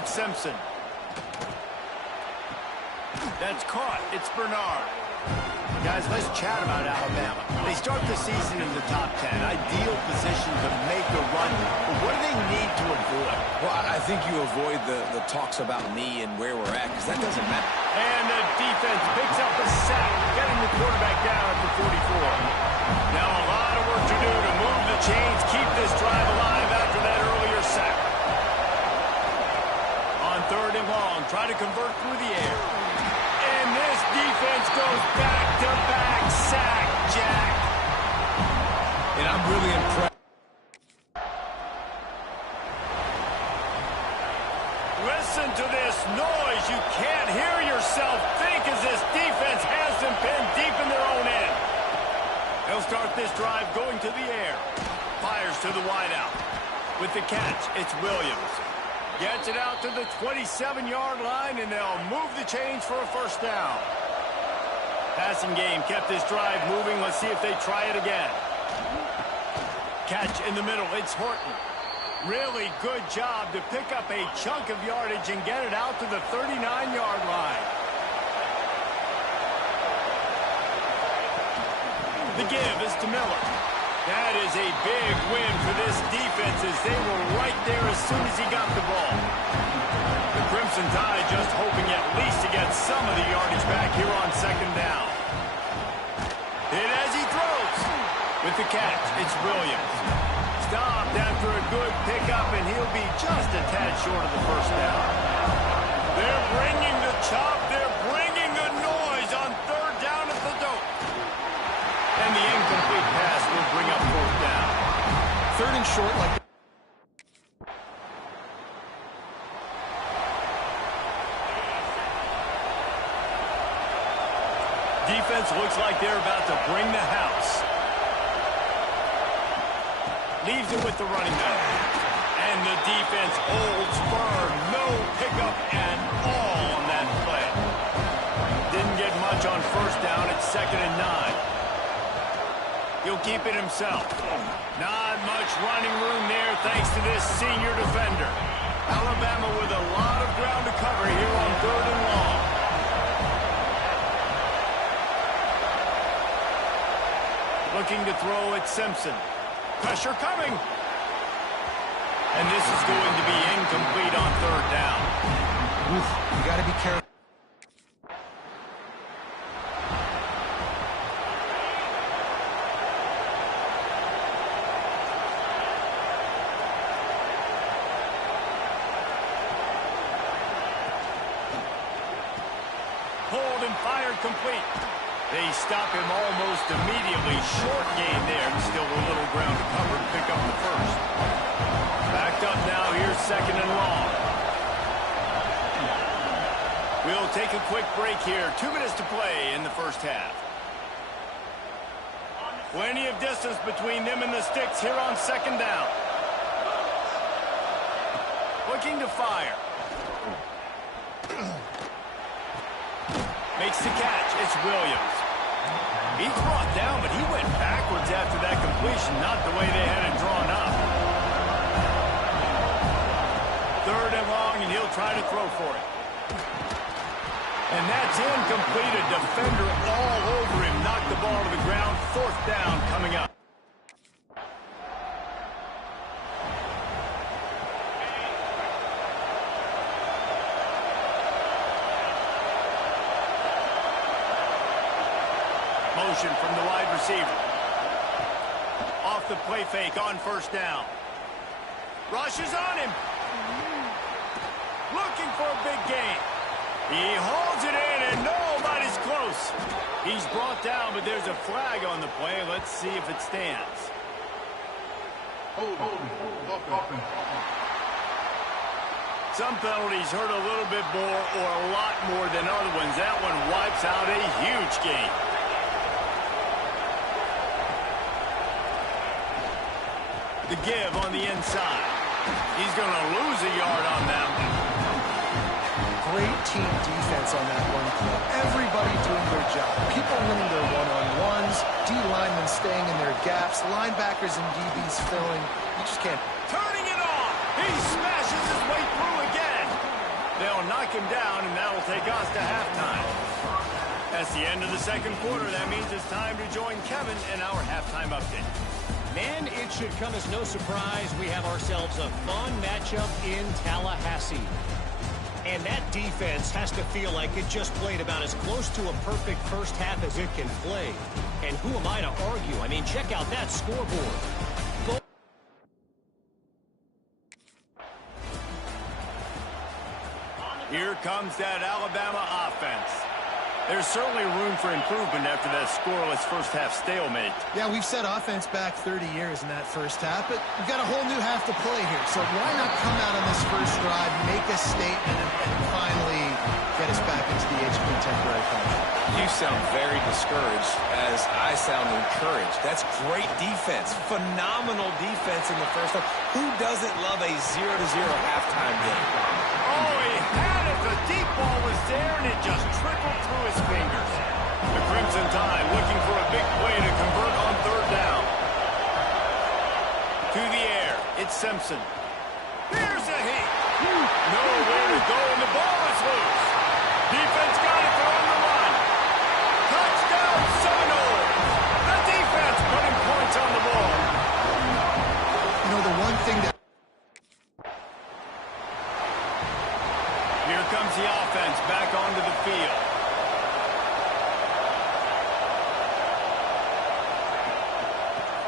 It's Simpson. That's caught. It's Bernard. Guys, let's chat about Alabama. They start the season in the top 10. Ideal position to make a run. But what do they need to avoid? Well, I think you avoid the talks about me and where we're at, because that doesn't matter. And the defense picks up a sack, getting the quarterback down at the 44. Now a lot of work to do to move the chains, keep this drive alive after that earlier sack. On 3rd and long, try to convert through the air. And this defense goes back-to-back sack, Jack. And I'm really impressed. Listen to this noise. You can't hear yourself think as this defense has them pinned deep in their own end. They'll start this drive going to the air. Fires to the wideout. With the catch, it's Williams. Gets it out to the 27-yard line, and they'll move the chains for a first down. Passing game kept this drive moving. Let's see if they try it again. Catch in the middle. It's Horton. Really good job to pick up a chunk of yardage and get it out to the 39-yard line. The give is to Miller. That is a big win for this defense as they were right there as soon as he got the ball. The Crimson Tide just hoping at least to get some of the yardage back here on 2nd down. Hit as he throws. With the catch, it's Williams. Stopped after a good pickup, and he'll be just a tad short of the first down. They're bringing the chop. They're bringing the noise on 3rd down at the dope. And the incomplete pass will bring up 4th down. 3rd and short like that. Defense looks like they're about to bring the house. Leaves it with the running back. And the defense holds firm. No pickup at all on that play. Didn't get much on 1st down. It's 2nd and 9. He'll keep it himself. Not much running room there thanks to this senior defender. Alabama with a lot of ground to cover here on 3rd and long. Looking to throw at Simpson. Pressure coming. And this is going to be incomplete on 3rd down. Oof, you got to be careful. Hold and fired complete. They stop him almost immediately. Short gain there. Still a little ground to cover to pick up the first. Backed up now. Here's 2nd and long. We'll take a quick break here. 2 minutes to play in the first half. Plenty of distance between them and the sticks here on 2nd down. Looking to fire. Makes the catch. It's Williams. He's brought down, but he went backwards after that completion, not the way they had it drawn up. 3rd and long, and he'll try to throw for it. And that's incomplete. A defender all over him. Knocked the ball to the ground. 4th down coming up. Motion from the wide receiver. Off the play fake on 1st down. Rushes on him. Looking for a big gain. He holds it in, and nobody's close. He's brought down, but there's a flag on the play. Let's see if it stands. Some penalties hurt a little bit more or a lot more than other ones. That one wipes out a huge gain. The give on the inside. He's going to lose a yard on that one. Great team defense on that one. Everybody doing their job. People winning their one-on-ones, D-linemen staying in their gaps, linebackers and DBs filling. You just can't. Turning it on. He smashes his way through again. They'll knock him down, and that'll take us to halftime. That's the end of the second quarter. That means it's time to join Kevin in our halftime update. Man, it should come as no surprise we have ourselves a fun matchup in Tallahassee. And that defense has to feel like it just played about as close to a perfect first half as it can play. And who am I to argue? I mean, check out that scoreboard. Here comes that Alabama offense. There's certainly room for improvement after that scoreless first half stalemate. Yeah, we've set offense back 30 years in that first half, but we've got a whole new half to play here. So why not come out on this first drive, make a statement, and finally get us back into the age of contemporary country? You sound very discouraged as I sound encouraged. That's great defense. Phenomenal defense in the first half. Who doesn't love a 0-0 halftime game? Oh, he had it. The deep ball was there, and it just trickled through his fingers. The Crimson Tide looking for a big play to convert on third down. To the air, it's Simpson. Here's a hit. Nowhere to go, and the ball is loose. Defense got it. They're on the run. Touchdown, Seminoles. The defense putting points on the ball. You know, the one thing that... Here comes the offense back onto the field.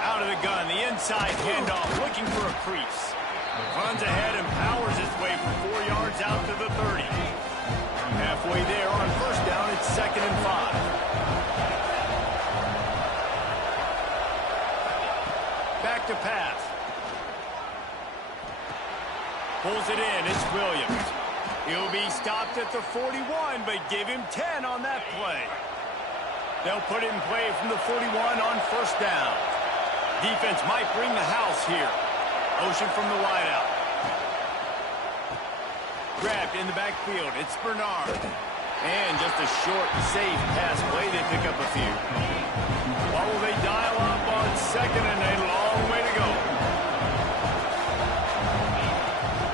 Out of the gun, the inside handoff, looking for a crease. Runs ahead and powers his way for 4 yards out to the 30. Halfway there on first down, it's 2nd and 5. Back to pass. Pulls it in, it's Williams. He'll be stopped at the 41, but give him 10 on that play. They'll put it in play from the 41 on first down. Defense might bring the house here. Motion from the wideout. Grabbed in the backfield. It's Bernard. And just a short, safe pass play. They pick up a few. What will they dial up on second and a long way to go?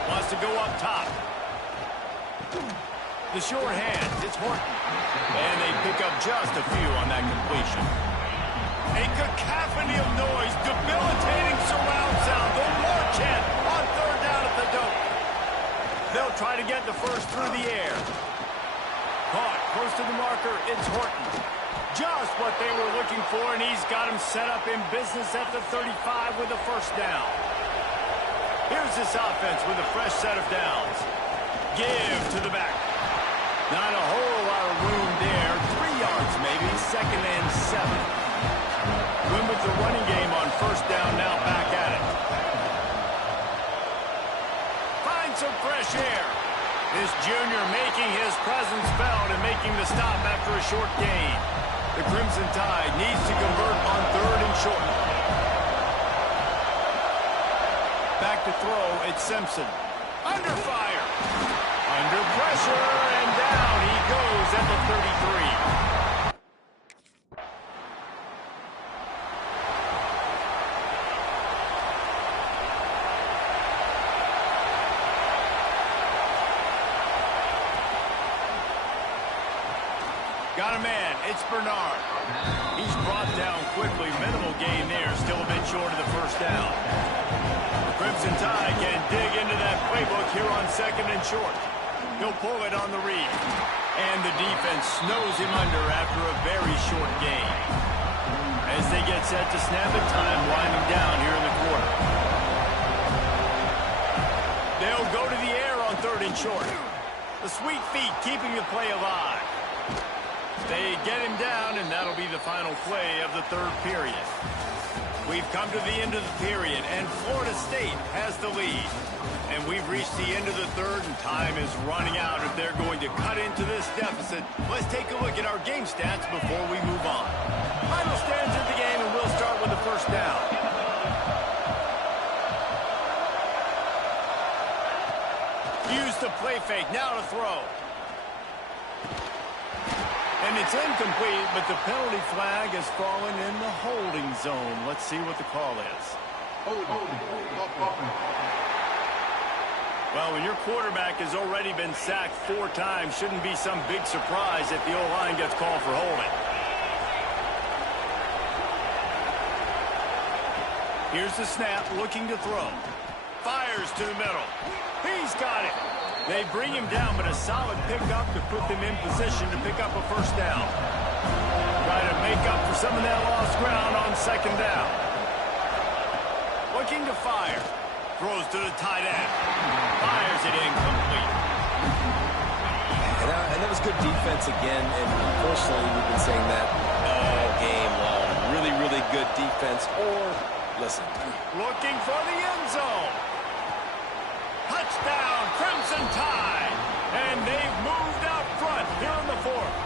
Wants to go up top. The short hands, it's Horton. And they pick up just a few on that completion. A cacophony of noise, debilitating surround sound. They'll march in on third down at the dope. They'll try to get the first through the air. Caught close to the marker, it's Horton. Just what they were looking for, and he's got him set up in business at the 35 with a first down. Here's this offense with a fresh set of downs. Give to the back. Not a whole lot of room there. 3 yards maybe. 2nd and 7. Win with the running game on first down, now back at it. Find some fresh air. This junior making his presence felt and making the stop after a short gain. The Crimson Tide needs to convert on third and short. Back to throw, it's Simpson. Under fire. Under pressure, and down he goes at the 33. Got a man, it's Bernard. He's brought down quickly, minimal gain there, still a bit short of the first down. The Crimson Tide can dig into that playbook here on 2nd and short. He'll pull it on the read. And the defense snows him under after a very short gain. As they get set to snap it, time winding down here in the quarter. They'll go to the air on 3rd and short. The sweet feet keeping the play alive. They get him down, and that'll be the final play of the 3rd period. We've come to the end of the period, and Florida State has the lead. And we've reached the end of the 3rd, and time is running out if they're going to cut into this deficit. Let's take a look at our game stats before we move on. Final stands of the game, and we'll start with the first down. Use the play fake, now to throw. And it's incomplete, but the penalty flag has fallen in the holding zone. Let's see what the call is. Well, when your quarterback has already been sacked 4 times, shouldn't be some big surprise if the O-line gets called for holding. Here's the snap, looking to throw. Fires to the middle. He's got it. They bring him down, but a solid pickup to put them in position to pick up a first down. Try to make up for some of that lost ground on second down. Looking to fire. Throws to the tight end. Fires it incomplete. And that was good defense again, and unfortunately we've been saying that all game long. Really, really good defense. Or, listen. Looking for the end zone. Touchdown, Crimson Tide. And they've moved out front here in the 4th.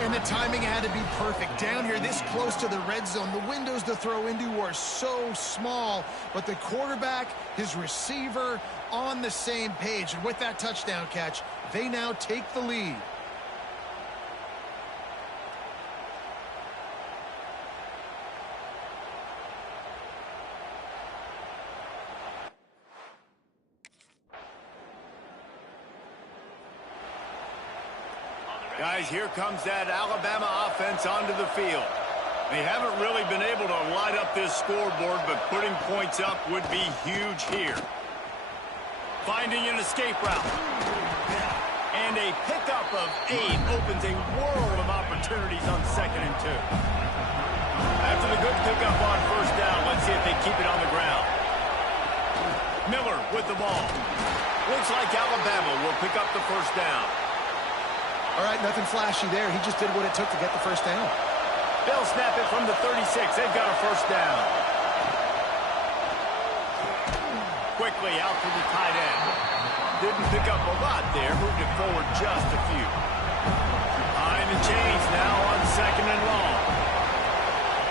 And the timing had to be perfect. Down here, this close to the red zone, the windows to throw into are so small, but the quarterback, his receiver, on the same page. And with that touchdown catch, they now take the lead. Guys, here comes that Alabama offense onto the field. They haven't really been able to light up this scoreboard, but putting points up would be huge here. Finding an escape route. And a pickup of 8 opens a world of opportunities on 2nd and 2. After the good pickup on first down, let's see if they keep it on the ground. Miller with the ball. Looks like Alabama will pick up the first down. All right, nothing flashy there. He just did what it took to get the first down. They'll snap it from the 36. They've got a first down. Quickly out to the tight end. Didn't pick up a lot there. Moved it forward just a few. Time and change now on 2nd and long.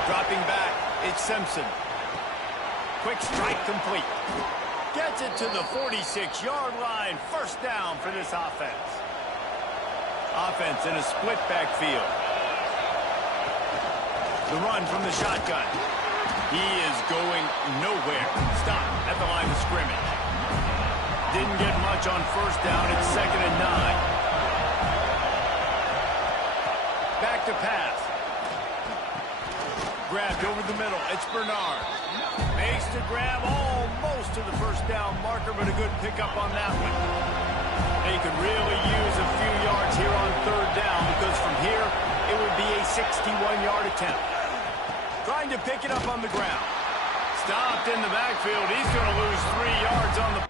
Dropping back, it's Simpson. Quick strike complete. Gets it to the 46-yard line. First down for this offense. Offense in a split backfield. The run from the shotgun. He is going nowhere. Stop at the line of scrimmage. Didn't get much on first down. It's 2nd and 9. Back to pass. Grabbed over the middle. It's Bernard. Makes the grab almost to the first down marker, but a good pickup on that one. They could really use a few yards here on 3rd down because from here it would be a 61-yard attempt. Trying to pick it up on the ground. Stopped in the backfield. He's going to lose 3 yards on the...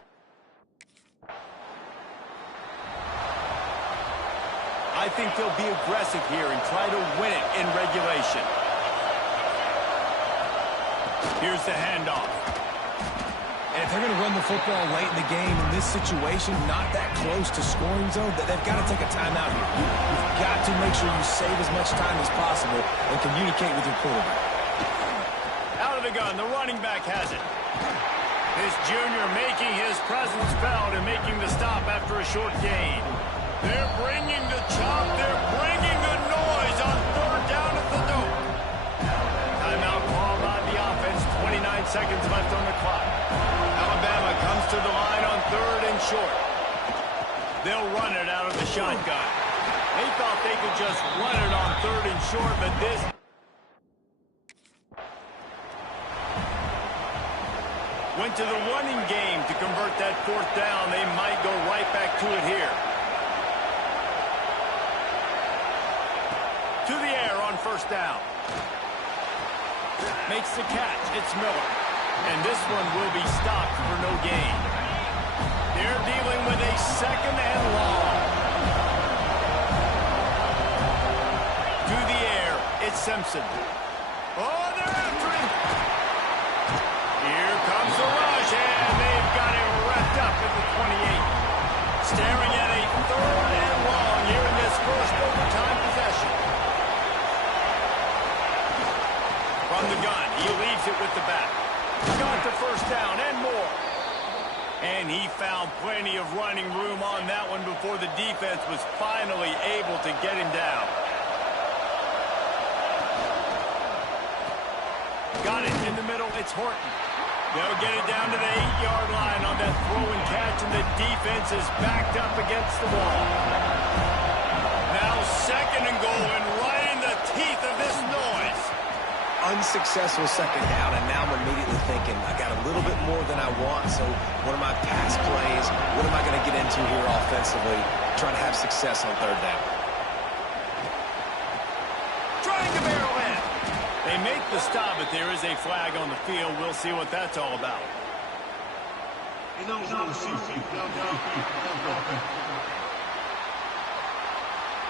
I think they'll be aggressive here and try to win it in regulation. Here's the handoff. And if they're going to run the football late in the game in this situation, not that close to scoring zone, they've got to take a timeout here. You've got to make sure you save as much time as possible and communicate with your quarterback. Out of the gun, the running back has it. This junior making his presence felt and making the stop after a short gain. They're bringing the chop. They're bringing the noise on 3rd down at the dope. Timeout called on the offense. 29 seconds left on the clock. Alabama comes to the line on 3rd and short. They'll run it out of the shotgun. They thought they could just run it on 3rd and short, but this... Went to the running game to convert that 4th down. They might go right back to it here. To the air on first down. Makes the catch. It's Miller. And this one will be stopped for no gain. They're dealing with a 2nd and long. To the air. It's Simpson. Oh, they're after him. Here comes the rush, and they've got it wrapped up at the 28. Staring at a 3rd and long here in this first overtime possession. From the gun, he leaves it with the back. Got the first down and more. And he found plenty of running room on that one before the defense was finally able to get him down. Got it in the middle. It's Horton. They'll get it down to the 8-yard line on that throw and catch, and the defense is backed up against the wall. Now 2nd and goal, and right in the teeth of this noise. Unsuccessful 2nd down, and now I'm immediately thinking, I got a little bit more than I want, so what are my pass plays? What am I going to get into here offensively? Trying to have success on 3rd down. Trying to barrel in. They make the stop, but there is a flag on the field. We'll see what that's all about.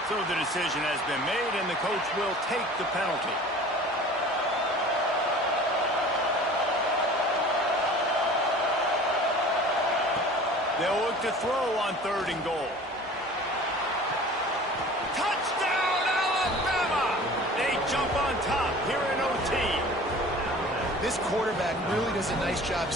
So the decision has been made, and the coach will take the penalty. They'll look to throw on 3rd and goal. Touchdown, Alabama! They jump on top here in OT. This quarterback really does a nice job